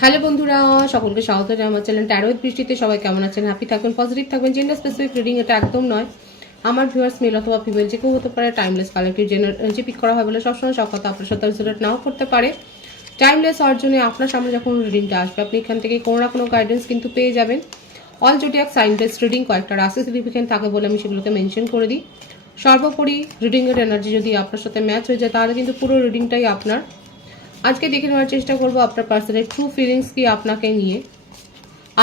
Hello বন্ধুরা, সকলকে স্বাগত জানাই আমার চ্যানেল ট্যারো উইথ বৃষ্টিতে। সবাই কেমন আছেন? হ্যাপি থাকবেন, পজিটিভ থাকবেন। জেন্ডার স্পেসিফিক রিডিং এটা একদম নয়। আমার ভিউয়ার্স মেল অথবা ফিমেল যে কেউ হতে পারে। টাইমলেস কালেক্টিভ যে পিক করা হয় বলে সবসময় সব কথা আপনার সাথে রিলেট নাও করতে পারে। টাইমলেস হওয়ার জন্য আপনার সামনে যখন রিডিংটা আসবে আপনি এখান থেকে কোনো না কোনো গাইডেন্স কিন্তু পেয়ে যাবেন। All zodiac sign based reading, কয়েকটা রাশি সিগনিফিকেন্ট থাকে বলে আমি সেগুলোকে মেনশন করে দিই। সর্বোপরি রিডিংয়ের এনার্জি যদি আপনার সাথে ম্যাচ হয়ে যায় তাহলে কিন্তু পুরো রিডিংটাই আপনার। আজকে দেখে নেওয়ার চেষ্টা করবো আপনার পার্সনের ট্রু ফিলিংস কি আপনাকে নিয়ে,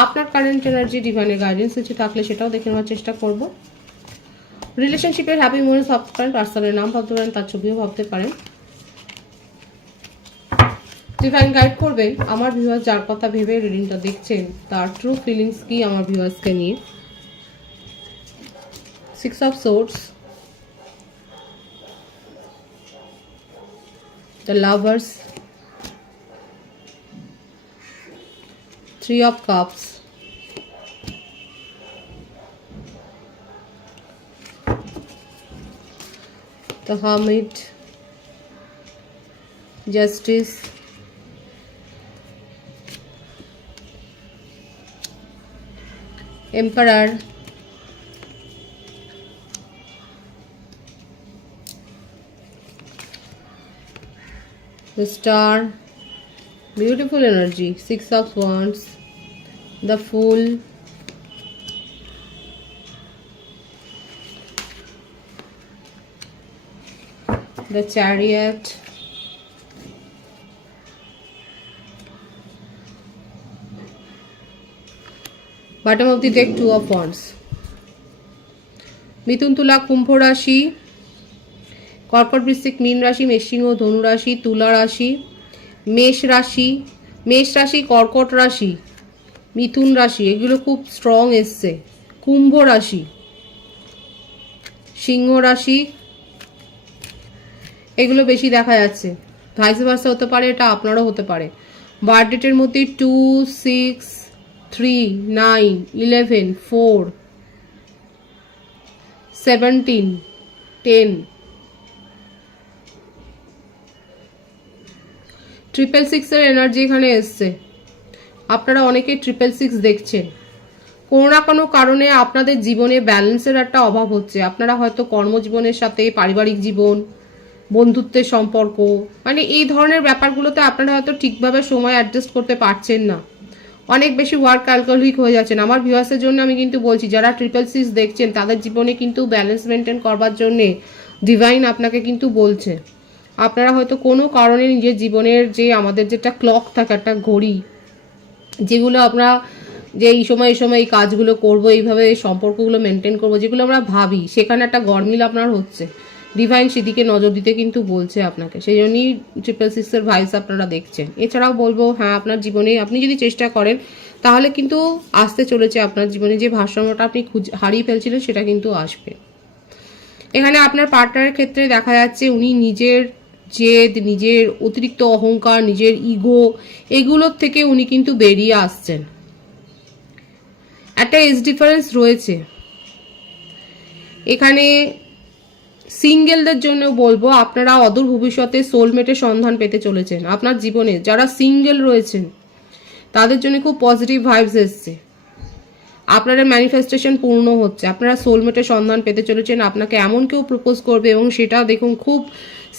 আপনার কারেন্ট এনার্জি, ডিভাইনের গাইডেন্স কিছু থাকলে সেটাও দেখে নেওয়ার চেষ্টা করব। রিলেশনশিপের হ্যাপি মোমেন্টস ভাবতে পারেন, পার্সনের নাম ভাবতে পারেন, তার ছবিও ভাবতে পারেন। ডিভাইন গাইড করবেন আমার ভিউয়ার্স যার কথা ভেবে রিডিংটা দেখছেন তার ট্রু ফিলিংস কি আমার ভিউয়ার্সকে নিয়ে। 6 of swords, the lovers, 3 of cups, the hermit, justice, emperor, the star, beautiful energy, 6 of wands, the fool, the chariot, bottom of the deck 2 of wands, মিথুন, তুলা, কুম্ভ রাশি, কর্কট, বৃশ্চিক, মীন রাশি, মেষ, সিংহ, ধনু রাশি, তুলা রাশি, মেষ রাশি, কর্কট রাশি, মিথুন রাশি, এগুলো খুব স্ট্রং এসছে। কুম্ভ রাশি, সিংহ রাশি, এগুলো বেশি দেখা যাচ্ছে। ভাইস ভার্সা হতে পারে, এটা আপনারও হতে পারে। বার্থডেটের মধ্যে 2, 6, 3, 9, 11, 4, 17, 10, 666 এর এনার্জি এখানে এসছে। আপনারা অনেকে 666 দেখছেন। কোনো না কোনো কারণে আপনাদের জীবনে ব্যালেন্সের একটা অভাব হচ্ছে। আপনারা হয়তো কর্মজীবনের সাথে পারিবারিক জীবন, বন্ধুত্বের সম্পর্ক, মানে এই ধরনের ব্যাপারগুলোতে আপনারা হয়তো ঠিকভাবে সময় অ্যাডজাস্ট করতে পারছেন না। অনেক বেশি ওয়ার্ক অ্যালকোহলিক হয়ে যাচ্ছেন। আমার ভিউয়ার্সের জন্য আমি কিন্তু বলছি, যারা 666 দেখছেন তাদের জীবনে কিন্তু ব্যালেন্স মেনটেন করবার জন্যে ডিভাইন আপনাকে কিন্তু বলছে। আপনারা হয়তো কোনো কারণে নিজের জীবনের যে আমাদের যেটা ক্লক থাকে, একটা ঘড়ি, যেগুলো আমরা যে এই সময় এই কাজগুলো করবো, এইভাবে সম্পর্কগুলো মেনটেন করবো, যেগুলো আমরা ভাবি, সেখানে একটা গরমিল আপনার হচ্ছে। ডিভাইন সেদিকে নজর দিতে কিন্তু বলছে আপনাকে। সেই জন্যই 666 এর ভাইস আপনারা দেখছেন। এছাড়াও বলবো, হ্যাঁ, আপনার জীবনে আপনি যদি চেষ্টা করেন তাহলে কিন্তু আসতে চলেছে আপনার জীবনে যে ভারসাম্যটা আপনি হারিয়ে ফেলছিলেন সেটা কিন্তু আসবে। এখানে আপনার পার্টনারের ক্ষেত্রে দেখা যাচ্ছে উনি নিজের জেদ, নিজের অতিরিক্ত অহংকার, নিজের ইগো, এগুলোর থেকে উনি কিন্তু বেরিয়ে আসছেন। একটা এজ ডিফারেন্স রয়েছে এখানে। সিঙ্গেলদের জন্য বলবো, আপনারা অদূর ভবিষ্যতে সোলমেটের সন্ধান পেতে চলেছেন। আপনার জীবনে যারা সিঙ্গেল রয়েছেন তাদের জন্য খুব পজিটিভ ভাইবস এসছে। আপনাদের ম্যানিফেস্টেশন পূর্ণ হচ্ছে। আপনারা সোলমেটের সন্ধান পেতে চলেছেন। আপনাকে এমন কেউ প্রপোজ করবে এবং সেটা দেখুন খুব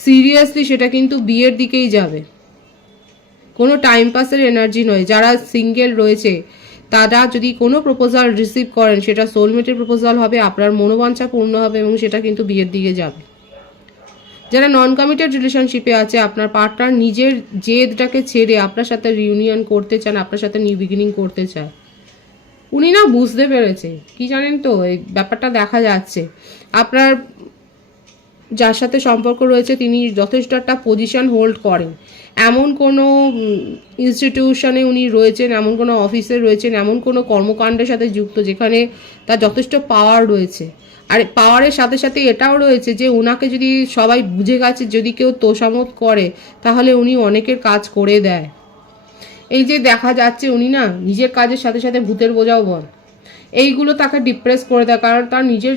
সিরিয়াসলি, সেটা কিন্তু বিয়ের দিকেই যাবে। কোনো টাইম পাসের এনার্জি নয়। যারা সিঙ্গেল রয়েছে তারা যদি কোনো প্রপোজাল রিসিভ করেন সেটা সোলমেটের প্রপোজাল হবে, আপনার মনোবাঞ্ছা পূর্ণ হবে এবং সেটা কিন্তু বিয়ের দিকে যাবে। যারা নন কমিটেড রিলেশনশিপে আছে, আপনার পার্টনার নিজের জেদটাকে ছেড়ে আপনার সাথে রিউনিয়ন করতে চান, আপনার সাথে নিউ বিগিনিং করতে চায়। উনি না বুঝতে পেরেছে কি জানেন তো, এই ব্যাপারটা দেখা যাচ্ছে। আপনার যার সাথে সম্পর্ক রয়েছে তিনি যথেষ্ট একটা পজিশন হোল্ড করেন। এমন কোনো ইনস্টিটিউশনে উনি রয়েছেন, এমন কোনো অফিসে রয়েছেন, এমন কোনো কর্মকাণ্ডের সাথে যুক্ত যেখানে তার যথেষ্ট পাওয়ার রয়েছে। আর পাওয়ারের সাথে সাথে এটাও রয়েছে যে ওনাকে যদি সবাই বুঝে গেছে, যদি কেউ তোষামত করে তাহলে উনি অনেকের কাজ করে দেয়। এই যে দেখা যাচ্ছে উনি না নিজের কাজের সাথে সাথে ভূতের বোঝাও বল, এইগুলো তাকে ডিপ্রেস করে দেয়। কারণ তার নিজের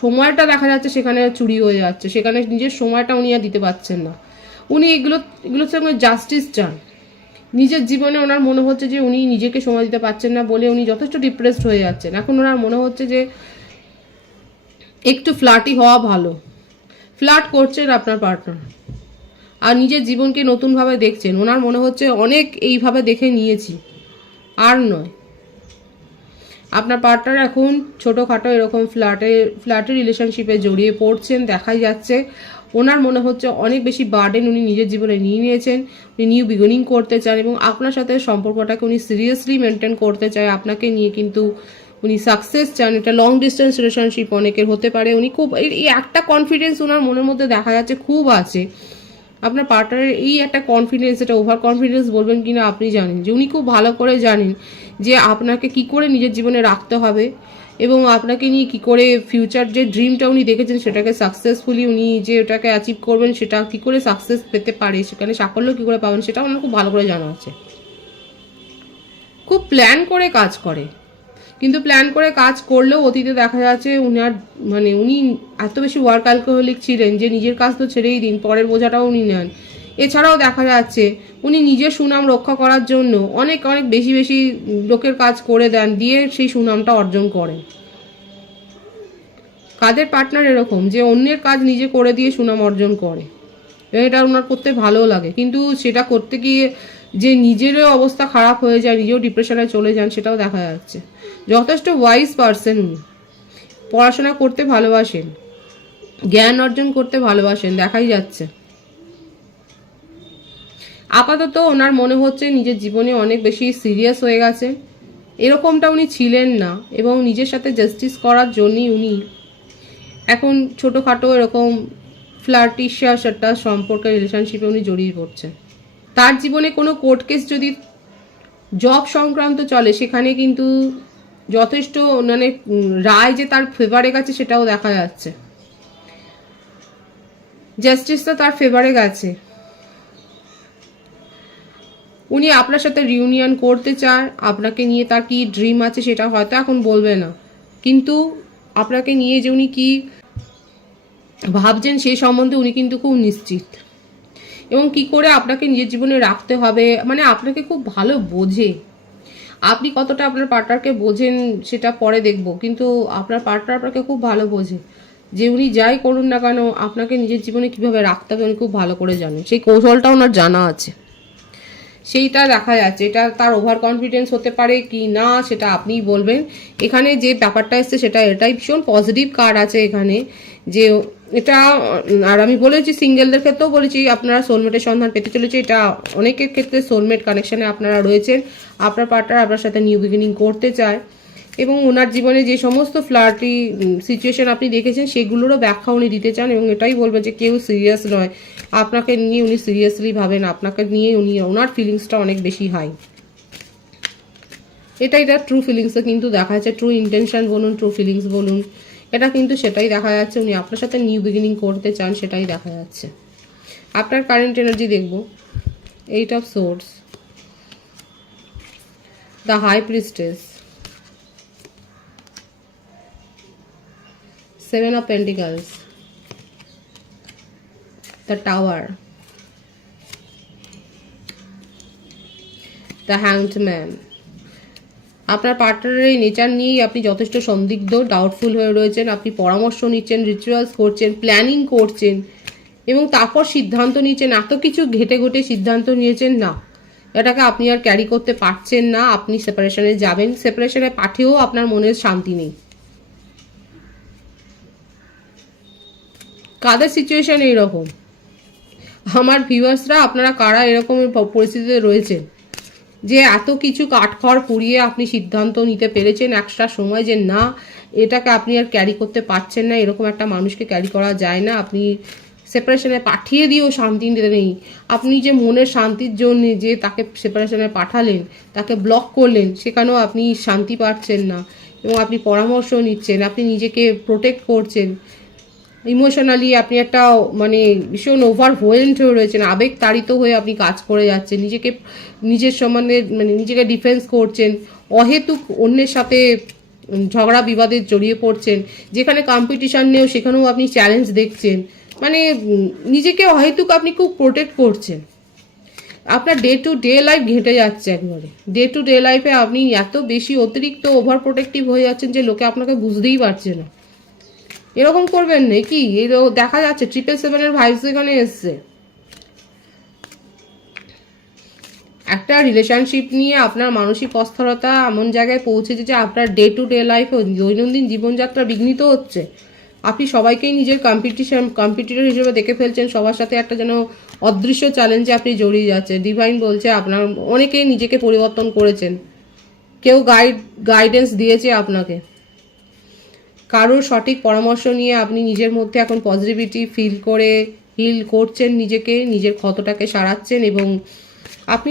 সময়টা দেখা যাচ্ছে সেখানে চুরি হয়ে যাচ্ছে, সেখানে নিজের সময়টা উনি আর দিতে পারছেন না। উনি এগুলোর সঙ্গে জাস্টিস চান। নিজের জীবনে ওনার মনে হচ্ছে যে উনি নিজেকে সময় দিতে পারছেন না বলে উনি যথেষ্ট ডিপ্রেসড হয়ে যাচ্ছেন। এখন ওনার মনে হচ্ছে যে একটু ফ্লার্টি হওয়া ভালো। ফ্লার্ট করছেন আপনার পার্টনার, আর নিজের জীবনকে নতুনভাবে দেখছেন। ওনার মনে হচ্ছে অনেক এইভাবে দেখে নিয়েছি, আর নয়। আপনার পার্টনার এখন ছোটোখাটো এরকম ফ্ল্যাটে রিলেশনশিপে জড়িয়ে পড়ছেন দেখাই যাচ্ছে। ওনার মনে হচ্ছে অনেক বেশি বার্ডেন উনি নিজের জীবনে নিয়ে নিয়েছেন। উনি নিউ বিগিনিং করতে চান এবং আপনার সাথে সম্পর্কটাকে উনি সিরিয়াসলি মেনটেন করতে চায় আপনাকে নিয়ে, কিন্তু উনি সাকসেস চান। এটা লং ডিস্টেন্স রিলেশনশিপ অনেকের হতে পারে। উনি খুব এই একটা কনফিডেন্স ওনার মনের মধ্যে দেখা যাচ্ছে খুব আছে। আপনার পার্টনারের এই একটা কনফিডেন্স, এটা ওভার কনফিডেন্স বলবেন কিনা আপনি জানেন, যে উনি খুব ভালো করে জানেন যে আপনাকে কি করে নিজের জীবনে রাখতে হবে এবং আপনাকে নিয়ে কি করে ফিউচার যে ড্রিমটা উনি দেখেছেন সেটাকে সাকসেসফুলি উনি যে ওটাকে অ্যাচিভ করবেন, সেটা কি করে সাকসেস পেতে পারে, সেখানে সাফল্য কি করে পাবেন, সেটা ওনার খুব ভালো করে জানা আছে। খুব প্ল্যান করে কাজ করে, কিন্তু প্ল্যান করে কাজ করলেও অতীতে দেখা যাচ্ছে উনি এত বেশি ওয়ার্ক অ্যালকোহলিক ছিলেন যে নিজের কাজ তো ছেড়েই দিন, পরের বোঝাটাও উনি নেন। এছাড়াও দেখা যাচ্ছে উনি নিজের সুনাম রক্ষা করার জন্য অনেক অনেক বেশি বেশি লোকের কাজ করে দেন, দিয়ে সেই সুনামটা অর্জন করেন। কাদের পার্টনার এরকম যে অন্যের কাজ নিজে করে দিয়ে সুনাম অর্জন করে, এটা ওনার করতে ভালো লাগে, কিন্তু সেটা করতে গিয়ে যে নিজেরও অবস্থা খারাপ হয়ে যায়, নিজেও ডিপ্রেশনে চলে যান, সেটাও দেখা যাচ্ছে। যথেষ্ট ওয়াইজ পারসন উনি, পড়াশোনা করতে ভালোবাসেন, জ্ঞান অর্জন করতে ভালোবাসেন দেখাই যাচ্ছে। আপাতত ওনার মনে হচ্ছে নিজের জীবনে অনেক বেশি সিরিয়াস হয়ে গেছে, এরকমটা উনি ছিলেন না, এবং নিজের সাথে জাস্টিস করার জন্যই উনি এখন ছোটোখাটো এরকম ফ্লার্টিশিয়াস একটা সম্পর্কে রিলেশনশিপে উনি জড়িয়ে পড়ছেন। তার জীবনে কোনো কোর্ট কেস যদি জব সংক্রান্ত চলে, সেখানে কিন্তু যথেষ্ট মানে রায় যে তার ফেভারে গেছে সেটাও দেখা যাচ্ছে। জাস্টিসটা তার ফেভারে গেছে। উনি আপনার সাথে রিউনিয়ন করতে চায়, আপনাকে নিয়ে তার কি ড্রিম আছে সেটা হয়তো এখন বলবে না, কিন্তু আপনাকে নিয়ে যে উনি কি ভাবছেন সেই সম্বন্ধে উনি কিন্তু খুব নিশ্চিত, এবং কি করে আপনাকে নিজের জীবনে রাখতে হবে মানে আপনাকে খুব ভালো বোঝে। আপনি কতটা আপনার পার্টনারকে বোঝেন সেটা পরে দেখব, কিন্তু আপনার পার্টনার আপনাকে খুব ভালো বোঝে, যে উনি যাই করুন না কেন আপনাকে নিজের জীবনে কিভাবে রাখতে হবে উনি খুব ভালো করে জানেন, সেই কৌশলটা ওনার জানা আছে, সেইটা দেখা যাচ্ছে। এটা তার ওভার কনফিডেন্স হতে পারে কি না সেটা আপনিই বলবেন। এখানে যে ব্যাপারটা এসছে সেটা এটাই ভীষণ পজিটিভ কার্ড আছে এখানে, যে এটা, আর আমি বলেছি সিঙ্গেলদের ক্ষেত্রেও বলেছি আপনারা সোলমেটের সন্ধান পেতে চলেছে। এটা অনেকের ক্ষেত্রে সোলমেট কানেকশানে আপনারা রয়েছেন, আপনার পার্টনার আপনার সাথে নিউ বিগিনিং করতে চায়, এবং ওনার জীবনে যে সমস্ত ফ্লার্টি সিচুয়েশন আপনি দেখেছেন সেগুলোরও ব্যাখ্যা উনি দিতে চান, এবং এটাই বলবেন যে কেউ সিরিয়াস নয়, আপনাকে নিয়ে উনি সিরিয়াসলি ভাবেন, আপনাকে নিয়ে ওনার ফিলিংসটা অনেক বেশি হাই। এটা ট্রু ফিলিংসে কিন্তু দেখা যাচ্ছে, ট্রু ইন্টেনশন বলুন, ট্রু ফিলিংস বলুন, এটা কিন্তু সেটাই দেখা যাচ্ছে। উনি আপনার সাথে নিউ বিগিনিং করতে চান, সেটাই দেখা যাচ্ছে। আপনার কারেন্ট এনার্জি দেখব, 8 of swords, the high priestess, 7 of Pentacles, the Tower, the Hanged Man। আপনার পার্টনারের এই নেচার নিয়েই আপনি যথেষ্ট সন্দিগ্ধ, ডাউটফুল হয়ে রয়েছেন। আপনি পরামর্শ নিচ্ছেন, রিচুয়ালস করছেন, প্ল্যানিং করছেন, এবং তারপর সিদ্ধান্ত নিচ্ছেন। এত কিছু ঘেটে ঘটে সিদ্ধান্ত নিয়েছেন না, এটাকে আপনি আর ক্যারি করতে পারছেন না, আপনি সেপারেশনে যাবেন। সেপারেশনে পাঠিয়েও আপনার মনের শান্তি নেই। কাদের সিচুয়েশন এইরকম আমার ভিউয়ার্সরা, আপনারা কারা এরকম পরিস্থিতিতে রয়েছেন যে এত কিছু কাঠখড় পুড়িয়ে আপনি সিদ্ধান্ত নিতে পেরেছেন একটা সময় যে না, এটাকে আপনি আর ক্যারি করতে পারছেন না, এরকম একটা মানুষকে ক্যারি করা যায় না। আপনি সেপারেশনে পাঠিয়ে দিয়েও শান্তি নিতে নেই। আপনি যে মনের শান্তির জন্য যে তাকে সেপারেশনে পাঠালেন, তাকে ব্লক করলেন, সেখানেও আপনি শান্তি পাচ্ছেন না, এবং আপনি পরামর্শ নিচ্ছেন, আপনি নিজেকে প্রোটেক্ট করছেন। ইমোশনালি আপনি একটা মানে ভীষণ ওভারওয়েলড হয়ে রয়েছেন, আবেগ তাড়িত হয়ে আপনি কাজ করে যাচ্ছেন, নিজের সম্বন্ধে মানে নিজেকে ডিফেন্স করছেন, অহেতুক অন্যের সাথে ঝগড়া বিবাদে জড়িয়ে পড়ছেন, যেখানে কম্পিটিশান নেও সেখানেও আপনি চ্যালেঞ্জ দেখছেন, মানে নিজেকে অহেতুক আপনি খুব প্রোটেক্ট করছেন। আপনার ডে টু ডে লাইফ ঘেঁটে যাচ্ছে একবারে। ডে টু ডে লাইফে আপনি এত বেশি অতিরিক্ত ওভার প্রোটেক্টিভ হয়ে যাচ্ছেন যে লোকে আপনাকে বুঝতেই পারছে না। এরকম করবেন না কি, দেখা যাচ্ছে 777-এর ভাইবস এখানে এসছে। একটা রিলেশনশিপ নিয়ে আপনার মানসিক অস্থিরতা এমন জায়গায় পৌঁছেছে যে আপনার ডে টু ডে লাইফ, দৈনন্দিন জীবনযাত্রা বিঘ্নিত হচ্ছে। আপনি সবাইকেই নিজের কম্পিটিটর হিসেবে দেখে ফেলছেন, সবার সাথে একটা যেন অদৃশ্য চ্যালেঞ্জে আপনি জড়িয়ে যাচ্ছেন। ডিভাইন বলছে আপনার অনেকেই নিজেকে পরিবর্তন করেছেন, কেউ গাইডেন্স দিয়েছে আপনাকে, কারোর সঠিক পরামর্শ নিয়ে আপনি নিজের মধ্যে এখন পজিটিভিটি ফিল করে হিল করছেন, নিজেকে, নিজের ক্ষতটাকে সারাচ্ছেন এবং আপনি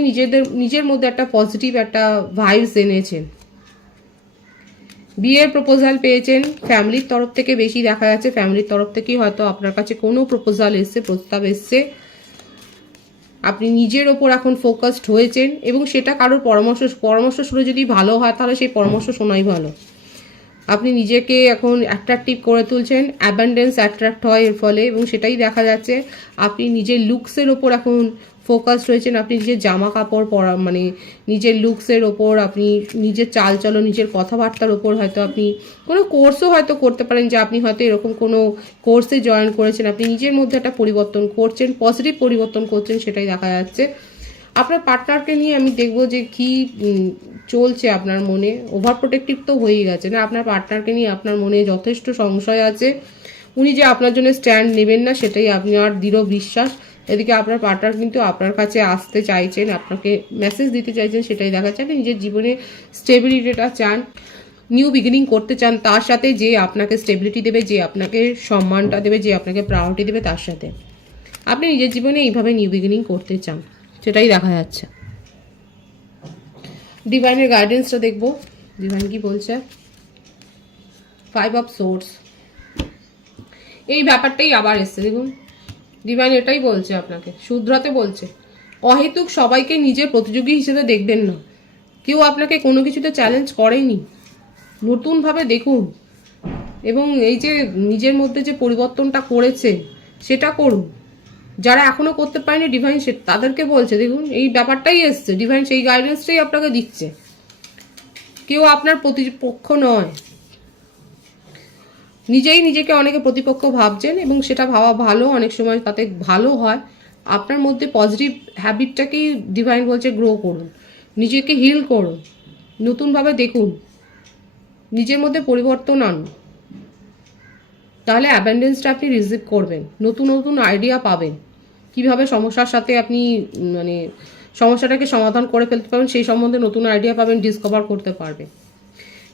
নিজের মধ্যে একটা পজিটিভ একটা ভাইবস এনেছেন। বিয়ের প্রপোজাল পেয়েছেন ফ্যামিলির তরফ থেকে, বেশি দেখা যাচ্ছে ফ্যামিলির তরফ থেকেই হয়তো আপনার কাছে কোনো প্রপোজাল এসছে, প্রস্তাব এসছে। আপনি নিজের ওপর এখন ফোকাসড হয়েছেন এবং সেটা কারোর পরামর্শ শুনে যদি ভালো হয় তাহলে সেই পরামর্শ শোনাই ভালো। আপনি নিজেকে এখন অ্যাট্রাকটিভ করে তুলছেন, অ্যাবান্ডেন্স অ্যাট্রাক্ট হয় এর ফলে, এবং সেটাই দেখা যাচ্ছে। আপনি নিজের লুকসের ওপর এখন ফোকাস রয়েছেন, আপনি নিজের জামা কাপড় পরা মানে নিজের লুকসের ওপর, আপনি নিজের চালচলন, নিজের কথাবার্তার ওপর হয়তো আপনি কোনো কোর্সও হয়তো করতে পারেন, যে আপনি হয়তো এরকম কোনো কোর্সে জয়েন করেছেন, আপনি নিজের মধ্যে একটা পরিবর্তন করছেন, পজিটিভ পরিবর্তন করছেন, সেটাই দেখা যাচ্ছে। আপনার পার্টনারকে নিয়ে আমি দেখবো যে কি চলছে আপনার মনে। ওভার প্রোটেক্টিভ তো হয়েই গেছে না, আপনার পার্টনারকে নিয়ে আপনার মনে যথেষ্ট সংশয় আছে। উনি যে আপনার জন্য স্ট্যান্ড নেবেন না সেটাই আপনার দৃঢ় বিশ্বাস। এদিকে আপনার পার্টনার কিন্তু আপনার কাছে আসতে চাইছেন, আপনাকে মেসেজ দিতে চাইছেন, সেটাই দেখা যাচ্ছে। আপনি নিজের জীবনে স্টেবিলিটিটা চান, নিউ বিগিনিং করতে চান, তার সাথে যে আপনাকে স্টেবিলিটি দেবে, যে আপনাকে সম্মানটা দেবে, যে আপনাকে প্রায়োরিটি দেবে, তার সাথে আপনি নিজের জীবনে এইভাবে নিউ বিগিনিং করতে চান, সেটাই দেখা যাচ্ছে। ডিভাইনের গাইডেন্সটা দেখবো, ডিভাইন কি বলছে। 5 অফ সোর্স, এই ব্যাপারটাই আবার এসছে দেখুন। ডিভাইন এটাই বলছে, আপনাকে শুধরাতে বলছে। অহেতুক সবাইকে নিজের প্রতিযোগী হিসেবে দেখবেন না। কেউ আপনাকে কোনো কিছুতে চ্যালেঞ্জ করেনি, নতুনভাবে দেখুন এবং এই যে নিজের মধ্যে যে পরিবর্তনটা করেছে সেটা করুন। যারা এখনো করতে পারেনি ডিভাইন তাদেরকে বলছে, দেখুন এই ব্যাপারটাই এসছে। ডিভাইন সেই গাইডেন্সটাই আপনাকে দিচ্ছে। কেউ আপনার প্রতিপক্ষ নয়, নিজেই নিজেকে অনেকে প্রতিপক্ষ ভাবছেন এবং সেটা ভাবা ভালো, অনেক সময় তাতে ভালো হয়। আপনার মধ্যে পজিটিভ হ্যাবিটটাকেই ডিভাইন বলছে গ্রো করুন, নিজেকে হিল করুন, নতুনভাবে দেখুন, নিজের মধ্যে পরিবর্তন আনুন, তাহলে অ্যাবান্ডেন্সটা আপনি রিসিভ করবেন, নতুন নতুন আইডিয়া পাবেন, কিভাবে সমস্যার সাথে আপনি মানে সমস্যাটাকে সমাধান করে ফেলতে পারবেন, সেই সম্বন্ধে নতুন আইডিয়া পাবেন, ডিসকভার করতে পারবেন।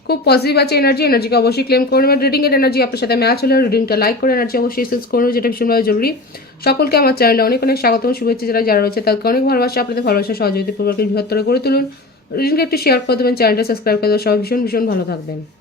খুব পজিটিভ আছে এনার্জিকে অবশ্যই ক্লেম করে নেবেন। রিডিংয়ের এনার্জি আপনার সাথে ম্যাচ হলে রিডিংটা লাইক করে এনার্জি অবশ্যই সেলস করুন, যেটা ভীষণভাবে জরুরি। সকলকে আমার চ্যানেলে অনেক অনেক স্বাগত, শুভেচ্ছা। যারা রয়েছে তাদেরকে অনেক ভালোবাসা, আপনাদের ভালোবাসা সহযোগিতা পরিবারকে বৃহত্তর করে তুলুন। রিডিংটা একটু শেয়ার করে দেবেন, চ্যানেলটা সাবস্ক্রাইব করে দেবেন। সবাই ভীষণ ভীষণ ভালো থাকবেন।